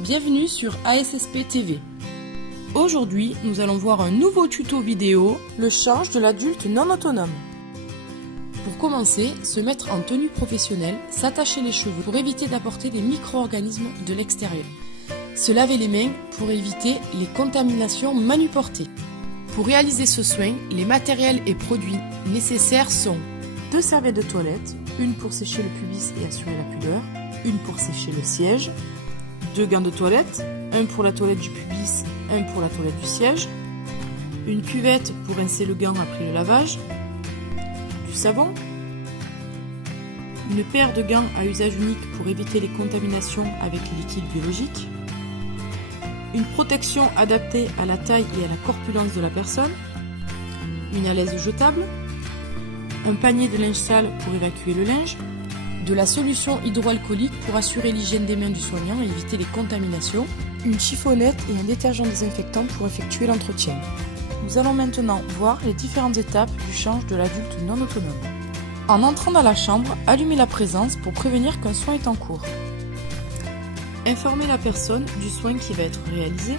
Bienvenue sur ASSP TV. Aujourd'hui, nous allons voir un nouveau tuto vidéo, le change de l'adulte non autonome. Pour commencer, se mettre en tenue professionnelle, s'attacher les cheveux pour éviter d'apporter des micro-organismes de l'extérieur. Se laver les mains pour éviter les contaminations manuportées. Pour réaliser ce soin, les matériels et produits nécessaires sont 2 serviettes de toilette, une pour sécher le pubis et assurer la pudeur, une pour sécher le siège, 2 gants de toilette, un pour la toilette du pubis, un pour la toilette du siège, une cuvette pour rincer le gant après le lavage, du savon, une paire de gants à usage unique pour éviter les contaminations avec les liquides biologiques, une protection adaptée à la taille et à la corpulence de la personne, une alaise jetable, un panier de linge sale pour évacuer le linge, de la solution hydroalcoolique pour assurer l'hygiène des mains du soignant et éviter les contaminations, une chiffonnette et un détergent désinfectant pour effectuer l'entretien. Nous allons maintenant voir les différentes étapes du change de l'adulte non autonome. En entrant dans la chambre, allumez la présence pour prévenir qu'un soin est en cours. Informez la personne du soin qui va être réalisé.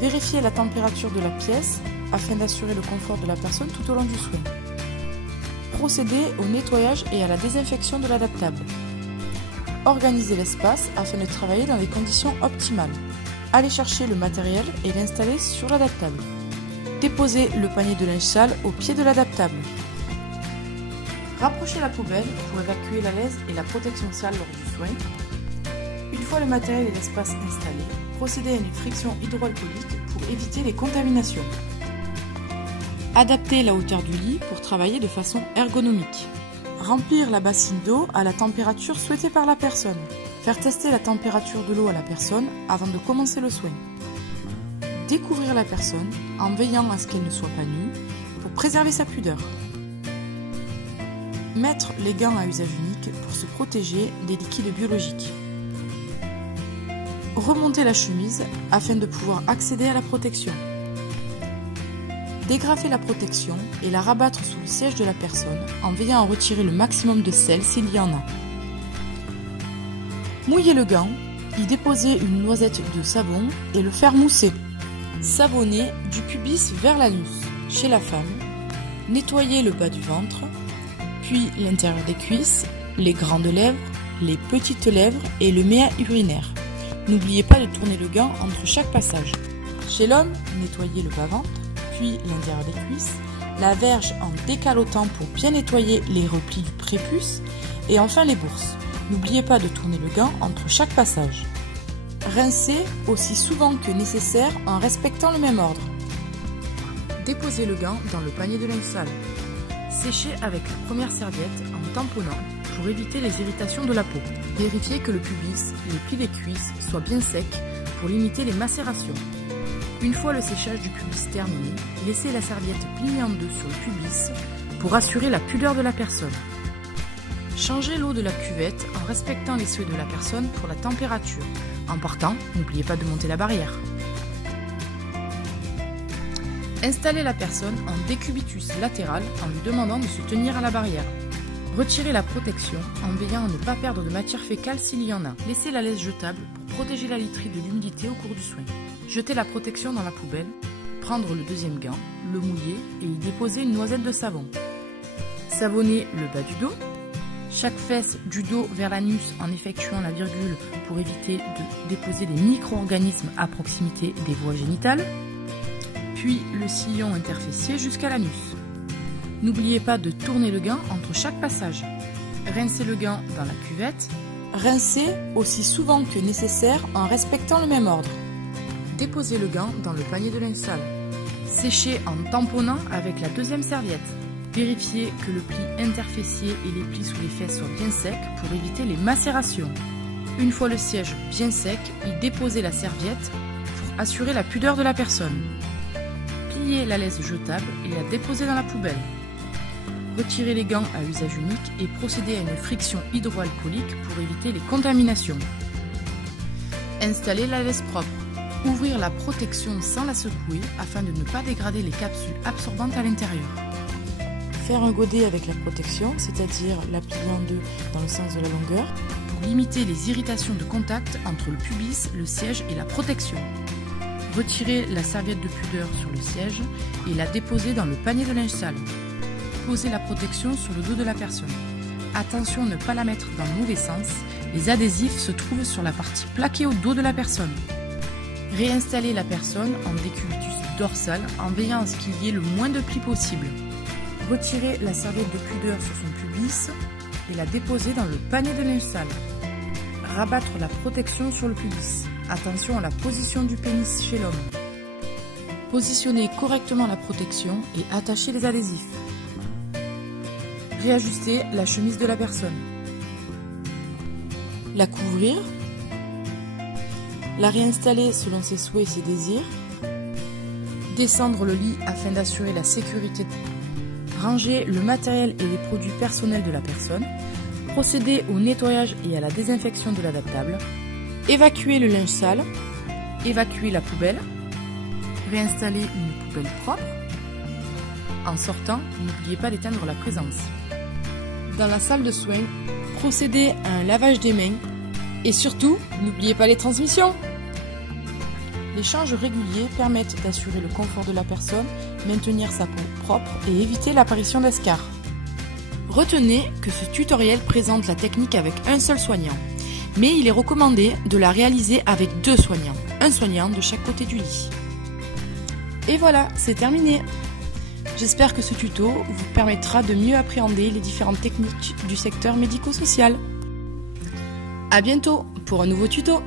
Vérifiez la température de la pièce afin d'assurer le confort de la personne tout au long du soin. Procédez au nettoyage et à la désinfection de l'adaptable. Organisez l'espace afin de travailler dans des conditions optimales. Allez chercher le matériel et l'installer sur l'adaptable. Déposez le panier de linge sale au pied de l'adaptable. Rapprochez la poubelle pour évacuer la laise et la protection sale lors du soin. Une fois le matériel et l'espace installés, procédez à une friction hydroalcoolique pour éviter les contaminations. Adaptez la hauteur du lit pour travailler de façon ergonomique. Remplir la bassine d'eau à la température souhaitée par la personne. Faire tester la température de l'eau à la personne avant de commencer le soin. Découvrir la personne en veillant à ce qu'elle ne soit pas nue pour préserver sa pudeur. Mettre les gants à usage unique pour se protéger des liquides biologiques. Remonter la chemise afin de pouvoir accéder à la protection. Dégrafer la protection et la rabattre sous le siège de la personne en veillant à retirer le maximum de sel s'il y en a. Mouiller le gant, y déposer une noisette de savon et le faire mousser. Savonner du pubis vers l'anus chez la femme. Nettoyer le bas du ventre, puis l'intérieur des cuisses, les grandes lèvres, les petites lèvres et le méa urinaire. N'oubliez pas de tourner le gant entre chaque passage. Chez l'homme, nettoyer le bas-ventre, puis l'intérieur des cuisses, la verge en décalotant pour bien nettoyer les replis du prépuce, et enfin les bourses. N'oubliez pas de tourner le gant entre chaque passage. Rincez aussi souvent que nécessaire en respectant le même ordre. Déposez le gant dans le panier de linge sale. Séchez avec la première serviette en tamponnant pour éviter les irritations de la peau. Vérifiez que le pubis, les plis des cuisses soient bien secs pour limiter les macérations. Une fois le séchage du pubis terminé, laissez la serviette pliée en deux sur le pubis pour assurer la pudeur de la personne. Changez l'eau de la cuvette en respectant les souhaits de la personne pour la température. En partant, n'oubliez pas de monter la barrière. Installez la personne en décubitus latéral en lui demandant de se tenir à la barrière. Retirez la protection en veillant à ne pas perdre de matière fécale s'il y en a. Laissez la laisse jetable pour protéger la literie de l'humidité au cours du soin. Jetez la protection dans la poubelle, prendre le deuxième gant, le mouiller et y déposer une noisette de savon. Savonner le bas du dos, chaque fesse du dos vers l'anus en effectuant la virgule pour éviter de déposer des micro-organismes à proximité des voies génitales, puis le sillon interfessier jusqu'à l'anus. N'oubliez pas de tourner le gant entre chaque passage. Rincez le gant dans la cuvette. Rincez aussi souvent que nécessaire en respectant le même ordre. Déposez le gant dans le panier de linge sale. Séchez en tamponnant avec la deuxième serviette. Vérifiez que le pli interfessier et les plis sous les fesses soient bien secs pour éviter les macérations. Une fois le siège bien sec, y déposez la serviette pour assurer la pudeur de la personne. Pliez la laisse jetable et la déposez dans la poubelle. Retirez les gants à usage unique et procédez à une friction hydroalcoolique pour éviter les contaminations. Installez la laisse propre. Ouvrir la protection sans la secouer afin de ne pas dégrader les capsules absorbantes à l'intérieur. Faire un godet avec la protection, c'est-à-dire la plier en deux dans le sens de la longueur, pour limiter les irritations de contact entre le pubis, le siège et la protection. Retirez la serviette de pudeur sur le siège et la déposez dans le panier de linge sale. Posez la protection sur le dos de la personne. Attention à ne pas la mettre dans le mauvais sens, les adhésifs se trouvent sur la partie plaquée au dos de la personne. Réinstallez la personne en décubitus dorsal en veillant à ce qu'il y ait le moins de plis possible. Retirez la serviette de pudeur sur son pubis et la déposez dans le panier de linge sale. Rabattre la protection sur le pubis. Attention à la position du pénis chez l'homme. Positionnez correctement la protection et attachez les adhésifs. Réajustez la chemise de la personne. La couvrir. La réinstaller selon ses souhaits et ses désirs. Descendre le lit afin d'assurer la sécurité. Ranger le matériel et les produits personnels de la personne. Procéder au nettoyage et à la désinfection de l'adaptable. Évacuer le linge sale. Évacuer la poubelle. Réinstaller une poubelle propre. En sortant, n'oubliez pas d'éteindre la présence. Dans la salle de soins, procédez à un lavage des mains. Et surtout, n'oubliez pas les transmissions. Les changes réguliers permettent d'assurer le confort de la personne, maintenir sa peau propre et éviter l'apparition d'escarres. Retenez que ce tutoriel présente la technique avec un seul soignant, mais il est recommandé de la réaliser avec 2 soignants, un soignant de chaque côté du lit. Et voilà, c'est terminé. J'espère que ce tuto vous permettra de mieux appréhender les différentes techniques du secteur médico-social. À bientôt pour un nouveau tuto.